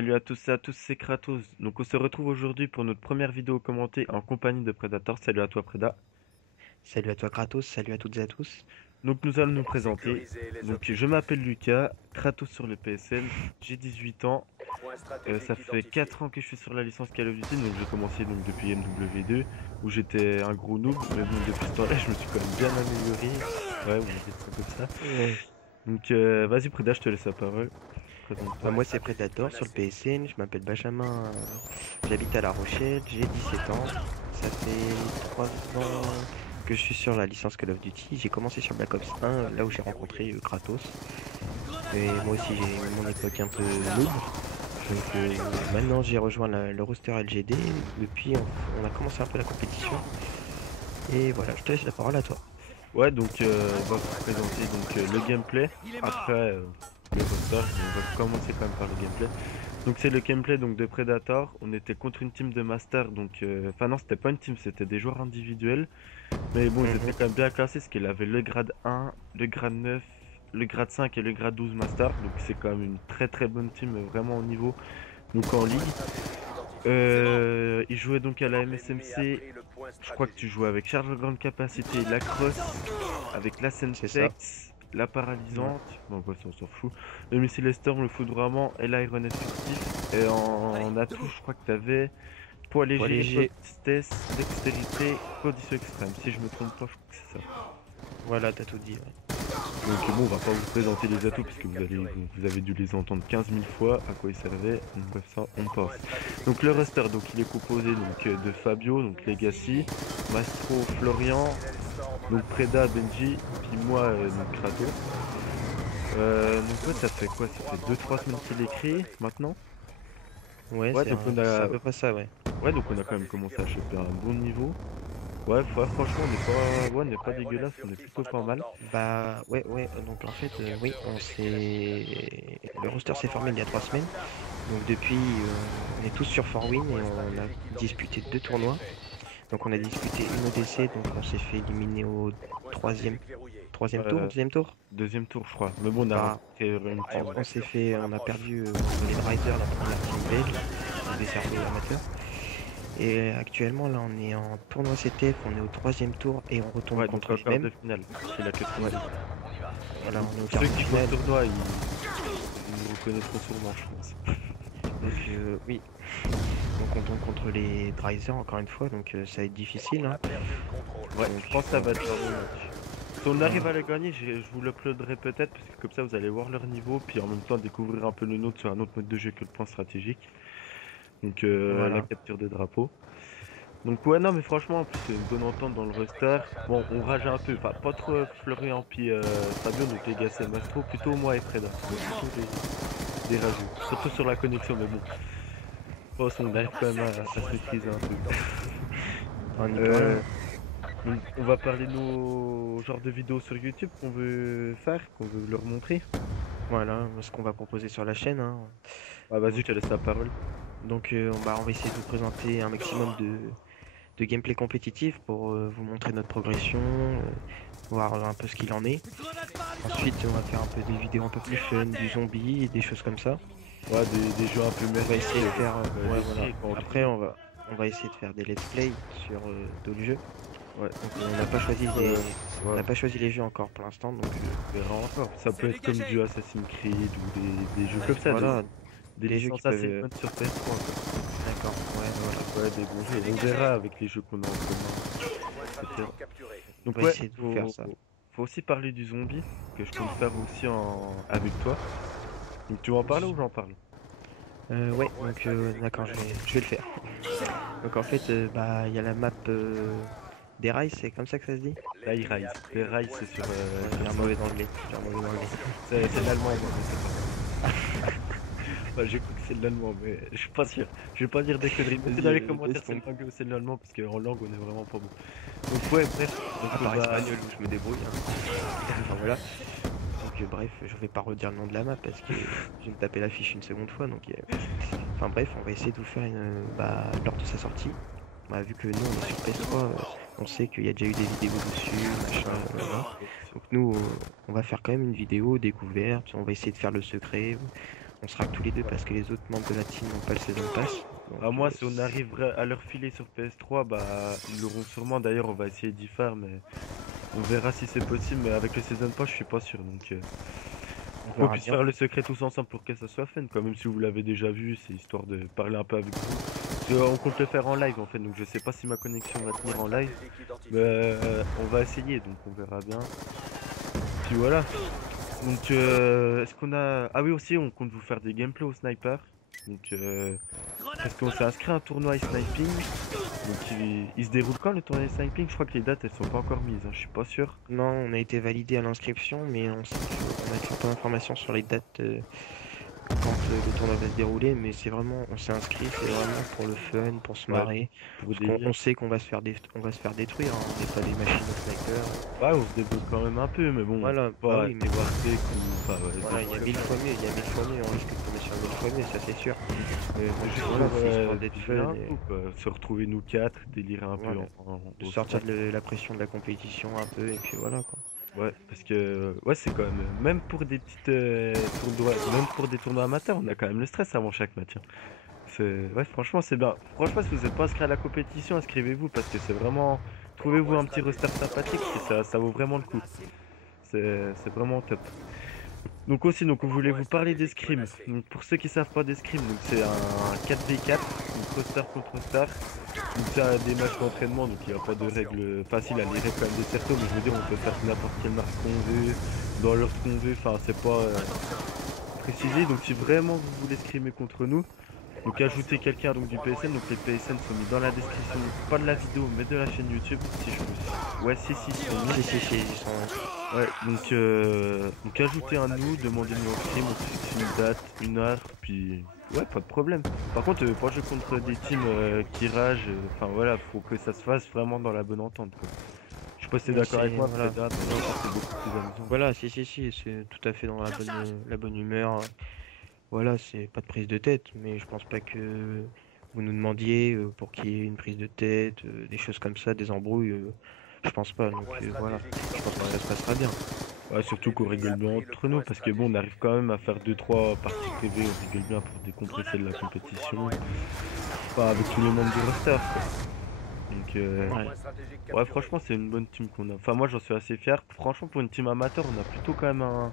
Salut à tous et à tous, c'est Kratos. Donc on se retrouve aujourd'hui pour notre première vidéo commentée en compagnie de Predator. Salut à toi Preda. Salut à toi Kratos, salut à toutes et à tous. Donc nous allons nous présenter. Sécuriser les Donc je objectifs. m'appelle Lucas, Kratos sur le PSN, j'ai 18 ans. Point Ça stratégique fait identifié. 4 ans que je suis sur la licence Call of Duty, donc j'ai commencé donc depuis MW2 où j'étais un gros noob, mais bon depuis ce temps-là je me suis quand même bien amélioré. Ouais, on va dire ça comme ça. Ouais. Donc vas-y Preda, je te laisse la parole. Bah, Présente-toi. moi c'est Stratégique Predator sur le menacée. PSN, je m'appelle Benjamin, j'habite à La Rochelle, j'ai 17 ans. Ça fait 3 ans que je suis sur la licence Call of Duty. J'ai commencé sur Black Ops 1, là où j'ai rencontré Kratos. Et moi aussi j'ai eu mon époque un peu noob. Donc maintenant j'ai rejoint le roster LGD. Depuis on a commencé un peu la compétition. Et voilà, je te laisse la parole à toi. Ouais, donc on va vous présenter donc le gameplay. Après le roster, on va commencer quand même par le gameplay. Donc c'est le gameplay donc de Predator. On était contre une team de Master, donc enfin non, c'était pas une team, c'était des joueurs individuels. Mais bon, ils étaient Mhm. quand même bien classés, parce qu'il avait le grade 1, le grade 9, le grade 5 et le grade 12 Master. Donc c'est quand même une très très bonne team, vraiment au niveau. Donc en Point ligue. stratégique identifié. Il jouait donc à la L'ennemi a MSMC. pris le point Je crois que tu stratégique. jouais avec Charge de grande capacité, la crosse, avec la C'est ça. Sentex, la Ouais. paralysante, bon bah ça on s'en fout, le missile Storm, le foudroiement et l'aéronef furtif. Et en atout, je crois que t'avais poids Poids léger, léger. politesse, dextérité, condition extrême. Si je me trompe pas, je crois que c'est ça. Voilà, t'as tout dit. Ouais. Donc bon, on va pas vous présenter Point les atouts puisque stratégique capturé. vous avez dû les entendre 15 000 fois à quoi ils servaient. Donc bref, ça on Point passe. stratégique Donc le menacé. roster, donc il est composé donc de Fabio, donc Legacy, Mastro, Florian, Sentinelle Storm en donc attaque. Preda, Benji, puis moi, donc Kratos. Donc ouais, ça fait quoi? Ça fait deux trois semaines qu'il écrit Coordonnées. maintenant. Ouais, Ouais, donc on c'est à a, peu près ça, ouais. ouais, donc Point on a quand même stratégique commencé à verrouillé. choper un bon niveau. Ouais, franchement, on n'est pas Aéronef dégueulasse, on est furtif en plutôt pas attente mal. d'ordre. Bah, ouais, ouais. Donc, en fait, oui, Localisateur on détecté la cible. s'est. Le roster s'est Déploiement formé il y a allié 3 semaines. en approche. Donc, depuis, on est tous sur 4Win et Point on a stratégique disputé identifié. 2 tournois. Quel effet? Donc, on a disputé une ODC, donc on s'est fait éliminer au Point troisième, stratégique verrouillé. troisième tour, Euh, deuxième tour. Deuxième tour, je crois. Mais bon, on a Bah, rencontré une team. on Aéronef s'est furtif fait, en on a approche. perdu contre les Drisers, la première team belge, donc des cerveaux amateurs. Et actuellement, là, on est en tournoi CTF, on est au troisième tour et on retombe Ouais, donc contre en les quart mêmes. de finale. C'est la quatrième Ouais, de finale. voilà, Donc on est au pour quart ceux de qui jouent au finale. tournoi, ils nous reconnaîtront sûrement, je pense. Donc, oui, donc on tombe contre les Dreiser encore une fois, donc ça va être difficile, On hein. a perdu le contrôle. Ouais, je pense Donc, que ça va être un bon match. Si on arrive à voilà. le gagner, je vous l'uploaderai peut-être, parce que comme ça vous allez voir leur niveau, puis en même temps découvrir un peu le nôtre sur un autre mode de jeu que le point stratégique. Donc la Voilà. capture de drapeau. Donc ouais, non mais franchement, en plus c'est une bonne entente dans le roster. Bon, on rage un peu, enfin pas trop Florian puis Fabio, donc les gars c'est Mastro, plutôt moi et Freda. On est plutôt des rageux. Surtout sur la connexion, mais bon. Je pense qu'on arrive quand même à se Point maîtriser un stratégique peu. identifié. On y peut Euh, rien. donc, on va parler de nos genres de vidéos sur YouTube qu'on veut faire, qu'on veut leur montrer. Voilà, ce qu'on va proposer sur la chaîne, hein. Ah vas-y, je Donc, te laisse la parole. on va essayer de vous présenter un maximum de gameplay compétitif pour vous montrer notre progression, voir un peu ce qu'il en est. Ensuite, on va faire un peu des vidéos un peu plus fun, du zombie et des choses comme ça. Ouais, des jeux un peu On va essayer merdiques, de faire, ouais, les voilà. vrais, quand on les Après, trouve. on va essayer de faire des let's play sur d'autres jeux. Ouais, Donc, on n'a pas choisi on ouais, n'a pas choisi les jeux encore pour l'instant. Donc, on verra encore. Ça peut être comme du Assassin's Creed ou des jeux comme ça, voilà, des des jeux qui licences peuvent. assez bonnes sur PS3, quoi. D'accord, ouais, voilà. Ouais, des bons jeux. On verra avec les jeux qu'on a en commun, Point etc. stratégique capturé. On Donc va ouais, essayer de vous faire ça. faut aussi parler du zombie, que je compte faire aussi avec toi. Donc tu veux en parler ou j'en parle? Ouais, Point donc stratégique d'accord, menacé. je vais le faire. Donc en fait, bah il y a la map des rails, c'est comme ça que ça se dit? Rail L'ennemi a Rise. pris Les le rails, point c'est Ouais, sur j'ai un mauvais Fortnite. anglais. J'ai un mauvais anglais. C'est l'allemand, moi, mais c'est pas grave. Bah, j'ai cru que c'est l'allemand, mais je suis pas sûr. Je vais pas dire des conneries. Mettez dans Vas-y, les laisse commentaires c'est tomber. l'anglais ou c'est l'allemand, parce qu'en langue, on est vraiment pas bon. Donc ouais, bref. Donc À part bah, espagnol où je me débrouille, hein. Enfin voilà. Donc bref, je vais pas redire le nom de la map parce que je vais me taper l'affiche une seconde fois. Donc enfin bref, on va essayer de vous faire bah, lors de sa sortie. Bah, vu que nous on est sur PS3, on sait qu'il y a déjà eu des vidéos dessus, machin, blablabla. c'est sûr. Donc nous, on va faire quand même une vidéo découverte. On va essayer de faire le secret. on sera que tous les deux parce que les autres membres de la team n'ont pas le Season Pass. Donc, À moi, si on arrive à leur filer sur PS3, bah ils l'auront sûrement. D'ailleurs, on va essayer d'y faire, mais on verra si c'est possible. Mais avec le Season Pass, je suis pas sûr. Donc, on qu'on verra puisse bien. faire le secret tous ensemble pour que ça soit fun. Quand même, si vous l'avez déjà vu, c'est histoire de parler un peu avec vous. Parce on compte le faire en live en fait, donc je sais pas si ma connexion va tenir en live. Mais on va essayer, donc on verra bien. Puis voilà. Donc, est-ce qu'on a... Ah oui, aussi, on compte vous faire des gameplays au sniper. Donc, parce qu'on s'est inscrit à un tournoi sniping. Donc, il se déroule quand le tournoi sniping? Je crois que les dates, elles sont pas encore mises, hein, je suis pas sûr. Non, on a été validé à l'inscription, mais on a toujours pas d'informations sur les dates quand le tournoi va se dérouler. Mais c'est vraiment, on s'est inscrit, c'est vraiment pour le fun, pour se Ouais, marrer. pour Parce délire. qu'on sait qu'on va se faire on va se faire détruire. Hein. On n'est pas des machines au sniper. Ouais, on se débrouille quand même un peu, mais bon, Voilà, pas bah oui, mais voilà. Enfin, ouais, Voilà, il y a 1000 fois mieux, il y a 1000 fois mieux, on risque de tomber sur 1000 fois mieux, ça c'est sûr. Mais bon, juste voilà, pour c'est histoire d'être délirer fun un et peu, quoi. Se retrouver nous quatre, délirer un peu voilà, de au sortir snipe. de la pression de la compétition un peu, et puis voilà quoi. Ouais, parce que ouais, c'est quand même même pour des petites tournois, même pour des tournois amateurs, on a quand même le stress avant chaque match, hein. Ouais, franchement, c'est bien. Franchement, si vous n'êtes pas inscrit à la compétition, inscrivez-vous parce que c'est vraiment trouvez-vous un petit roster sympathique et ça vaut vraiment le coup. C'est vraiment top. Donc aussi, donc on voulait vous parler d'escrime. Donc pour ceux qui savent pas d'escrime, donc c'est un 4v4, donc roster contre roster. Donc ça a des matchs d'entraînement, donc il n'y a pas de règles faciles à lire quand même des certos, mais je veux dire on peut faire n'importe quelle marque qu'on veut, dans l'ordre qu'on veut, enfin c'est pas précisé. Donc si vraiment vous voulez scrimer contre nous, donc ajoutez quelqu'un donc du PSN, donc les PSN sont mis dans la description, pas de la vidéo mais de la chaîne YouTube, si je me... Ouais si ils sont mis. Si, ils sont... Ouais, donc ajoutez un nous, demandez-nous en stream, on se fixe une date, une heure, puis ouais, pas de problème. Par contre, pas jouer contre des teams qui ragent, enfin voilà, faut que ça se fasse vraiment dans la bonne entente, quoi. Je sais pas si t'es Mais d'accord avec moi, voilà. Freda, mais non, c'est beaucoup plus amusant. Voilà, c'est tout à fait dans la bonne humeur. Voilà, c'est pas de prise de tête, mais je pense pas que vous nous demandiez pour qu'il y ait une prise de tête, des choses comme ça, des embrouilles. Je pense pas, donc voilà. Je pense que ça se passera bien. Ouais, surtout qu'on rigole bien entre nous, parce que bon, on arrive quand même à faire 2-3 parties privées, on rigole bien pour décompresser de la compétition. Enfin, avec tous les membres du roster, quoi. Donc, ouais, franchement, c'est une bonne team qu'on a. Enfin, moi, j'en suis assez fier. Franchement, pour une team amateur, on a plutôt quand même un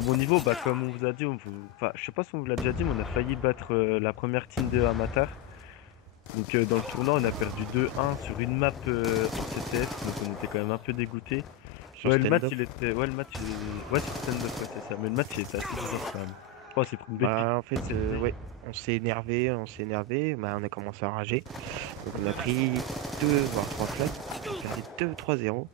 bon niveau. Bah, comme on vous a dit, enfin, je sais pas si on vous l'a déjà dit, mais on a failli battre la première team de amateur. Donc, dans le tournoi, on a perdu 2-1 sur une map en CTF. Donc, on était quand même un peu dégoûté. Sur Ouais, le match, stand-up. il était. Ouais, le match, ouais, sur stand-up, ouais, c'est ça. Mais le match, il était assez bizarre quand même. Oh, c'est pris une belle pique. Bah, en fait, ouais, on s'est énervé, bah, on a commencé à rager. Donc on a pris 2 voire 3 flags, on perdait 2-3-0. Donc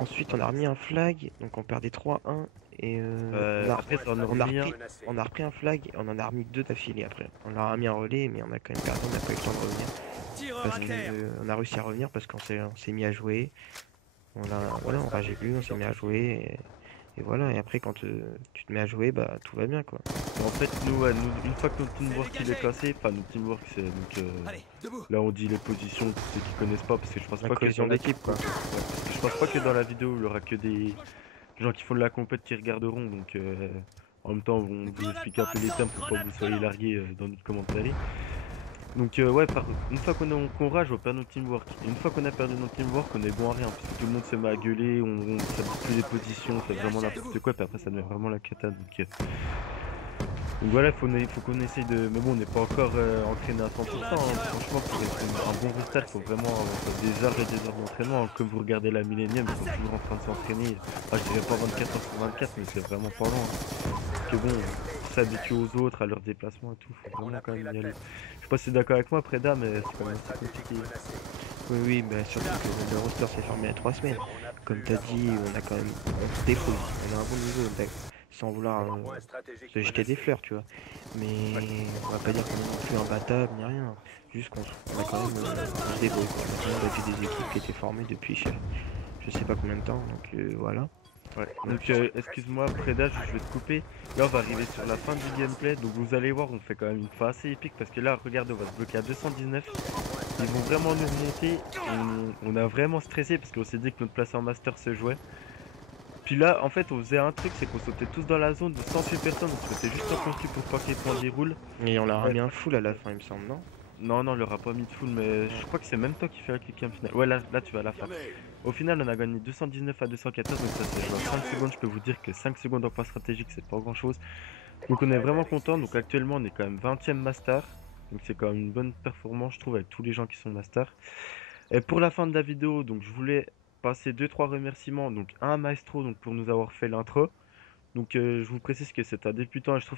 ensuite on a remis un flag, donc on perdait 3-1 et Après, ça en a on a remis un. repris, on a repris un flag et on en a remis 2 d'affilée après. On leur a remis un relais mais on a quand même perdu, on n'a pas eu le temps de revenir. Parce que on a réussi à revenir parce on s'est mis à jouer. Voilà, on rageait plus, on s'est mis à jouer et voilà. Et après quand tu te mets à jouer, bah tout va bien quoi. En fait, nous, ouais, une fois que notre teamwork il est placé, enfin notre teamwork c'est donc là on dit les positions pour ceux qui connaissent pas parce que je pense La pas que cohésion dans la d'équipe quoi. ouais, parce que je pense pas que dans la vidéo il y aura que des gens qui font de la compète qui regarderont donc en même temps on vous explique un peu les termes pour pas que vous soyez largués dans notre commentaire. Donc ouais, une fois qu'on rage, on perd notre teamwork. Et une fois qu'on a perdu notre teamwork, on est bon à rien. Parce que tout le monde se met à gueuler, on s'habitue plus les positions, c'est vraiment n'importe quoi. Puis après ça devient vraiment la cata. Donc voilà, faut qu'on essaye de... Mais bon, on n'est pas encore entraîné à 100%, hein. Franchement, pour être un bon restart, il faut vraiment avoir des heures et des heures d'entraînement. Comme vous regardez la Millennium, ils sont toujours en train de s'entraîner. Enfin, je dirais pas 24 heures sur 24, mais c'est vraiment pas loin, hein. Parce que bon, s'habituer aux autres, à leurs déplacements et tout, faut vraiment quand même y aller. Je sais pas si tu es d'accord avec moi, Preda, mais c'est quand même assez compliqué. Oui, bah surtout que le roster s'est formé il y a 3 semaines. Comme t'as dit, on a quand même, on se débrouille, on a un bon niveau, sans vouloir se jeter des fleurs, tu vois. Mais on va pas dire qu'on est non plus imbattable ni rien. Juste on a quand même, on se débrouille, quoi. On a quand même battu des équipes qui étaient formées depuis je sais pas combien de temps, donc voilà. Ouais, donc excuse-moi Preda, je vais te couper. Là on va arriver sur la fin du gameplay, donc vous allez voir on fait quand même une fin assez épique parce que là regardez on va se bloquer à 219. Ils vont vraiment nous remonter, on a vraiment stressé parce qu'on s'est dit que notre place en master se jouait. Puis là, en fait, on faisait un truc, c'est qu'on sautait tous dans la zone sans tuer personne, on se mettait juste en concu pour pas que les points déroulent. Et on leur a Ouais. mis un full à la fin, il me semble, non? Non, non, on leur a pas mis de full, mais je crois que c'est même toi qui fais la click finale. Ouais, là, tu vas à la fin. Au final, on a gagné 219 à 214, donc ça s'est joué en 5 secondes. Je peux vous dire que 5 secondes en point stratégique, c'est pas grand chose. Donc on est vraiment content. Donc actuellement, on est quand même 20e master. Donc c'est quand même une bonne performance, je trouve, avec tous les gens qui sont master. Et pour la fin de la vidéo, donc je voulais passer deux trois remerciements. Donc un à Maestro donc, pour nous avoir fait l'intro. Donc je vous précise que c'est un débutant et je trouve